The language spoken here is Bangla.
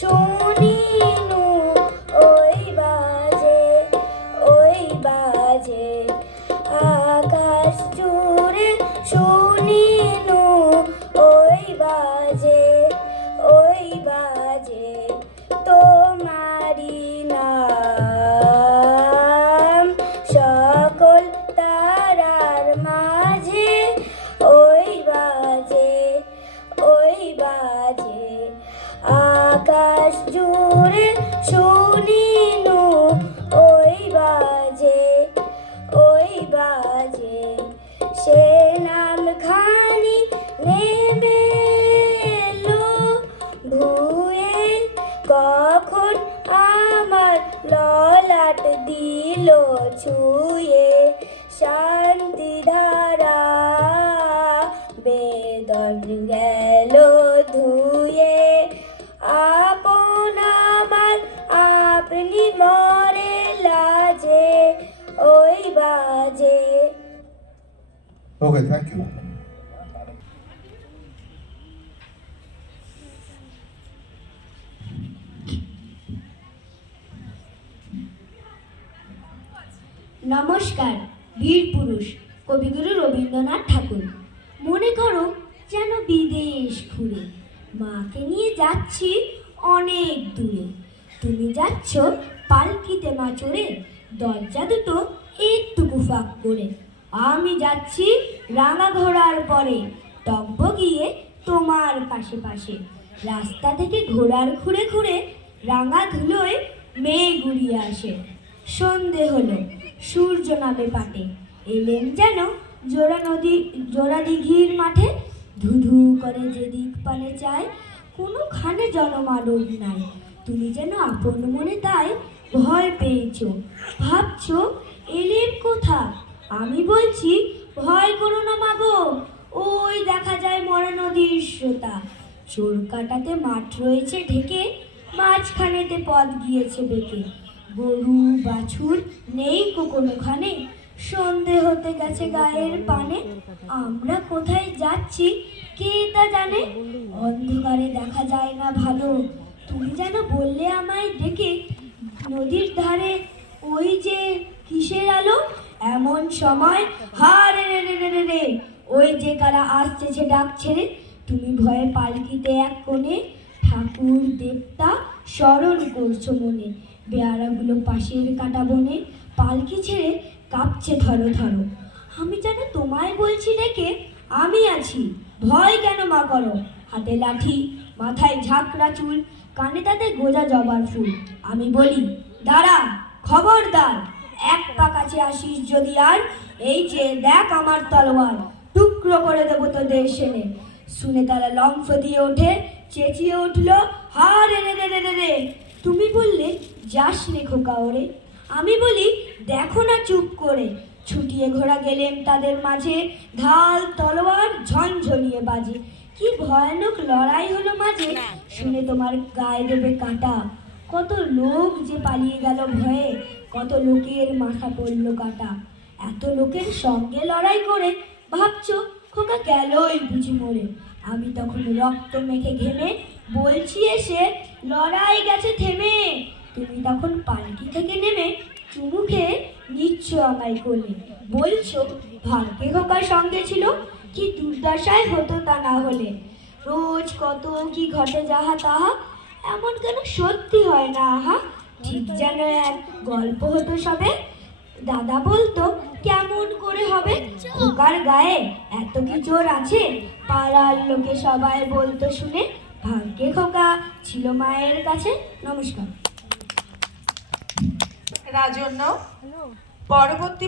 শুনিনু ওই বাজে, ওই বাজে আকাশ জুড়ে শুনিনু ওই বাজে, ওই বাজে তোমারি নাম সকল তারার মাঝে, ওই বাজে, ওই বাজে আকাশ জুড়ে শুনিনু ওই বাজে, ওই বাজে সে নাম খানি নেমে এলো ভুয়ে, কখন আমার ললাট দিল ছুঁয়ে, শান্তি ধারা বেদন গেল ধুয়ে, আপন আমার আপনি মরে লাজে, ওই বাজে। Okay, thank you. নমস্কার। বীর পুরুষ কবিগুরু রবীন্দ্রনাথ ঠাকুর। মনে করো যেন বিদেশ ঘুরে মাকে নিয়ে যাচ্ছি অনেক দূরে। তুমি যাচ্ছ পালকিতে মা চড়ে, দরজা দুটো একটুকু ফাঁক করে। আমি যাচ্ছি রাঙা ঘোড়ার পরে, টব্ব গিয়ে তোমার পাশে পাশে। রাস্তা থেকে ঘোড়ার খুঁড়ে খুঁড়ে রাঙা ধুলোয় মেয়ে গুড়িয়ে আসে। সন্ধে হলো, সূর্য নামে পাটে, এলেন যেন জোড়া দিঘির মাঠে। ধুধু করে যেদিক পানে চায়, কোনোখানে জনমানব নাই। তুমি যেন আপন মনে তাই ভয় পেয়েছ, ভাবছ এলেন কোথা। আমি বলছি ভয় করো না মাগো, ওই দেখা যায় মরা নদীর স্রোতা। চোর কাটাতে মাঠ রয়েছে ঢেকে, মাঝখানেতে পথ গিয়েছে বেঁকে। গরু বাছুর নেই কোনোখানে, সন্ধে হতে গেছে গায়ের পানে। আমরা কোথায় যাচ্ছি কে তা জানে, অন্ধকারে দেখা যায় না ভালো। তুমি যেন বললে আমায় ডেকে, নদীর ধারে ওই যে কিসের আলো। এমন সময় হারে রে রে রে রে রে, ওই যে কারা আসছে ডাক ছেড়ে। তুমি ভয়ে পালকিতে এক কোণে, ঠাকুর দেবতা স্মরণ করছো মনে। বেয়ারাগুলো পাশের কাটা বনে, পালকি ছেড়ে কাঁপছে ধরো ধরো। আমি যেন তোমায় বলছি ডেকে, আমি আছি, ভয় কেন মা করো। হাতে লাঠি, মাথায় ঝাঁকড়া চুল, কানে তাতে গোজা জবার ফুল। আমি বলি দাঁড়া, খবরদার, এক পা কাছে আসিস যদি আর, এই যে দেখ আমার তলোয়ার, টুকরো করে দেবো তোদের সেনে। শুনে তারা লম্ফ দিয়ে ওঠে, চেঁচিয়ে উঠল হারে রে রে রে রে রে। তুমি বললে যাস নে খোকা ওরে। আমি বলি দেখো না চুপ করে। ছুটিয়ে ঘোড়া গেলেন তাদের মাঝে, ঢাল তলোয়ার ঝনঝনিয়ে বাজে। কি ভয়ানক লড়াই হলো মাঝে, শুনে তোমার গায়ে দেবে কাঁটা। কত লোক যে পালিয়ে গেল ভয়ে, কত লোকের মাথা পড়লো কাটা। এত লোকের সঙ্গে লড়াই করে ভাবছো খোকা গেলই বুঝি মরে। আমি তখন রক্ত মেখে ঘেমে বলছি এসে লড়াই গেছে থেমে। তুমি তখন পালকি থেকে নেমে চুমু খেয়ে নিচ্ছ আমায় কোলে, বলছো ভাগ্যে খোকার সঙ্গে ছিল, কি দুর্দশায় হতো তা না হলে। রোজ কত কি ঘটে যাহা তাহা, এমন কেন সত্যি হয় না আহা। ঠিক যেন এক গল্প হতো সবে। দাদা বলতো কেমন করে হবে, খোকার গায়ে এত কি জোর আছে। পাড়ার লোকে সবাই বলতো শুনে, ভাগ্যে খোকা ছিল মায়ের কাছে। নমস্কার। রাজন্য পরবর্তী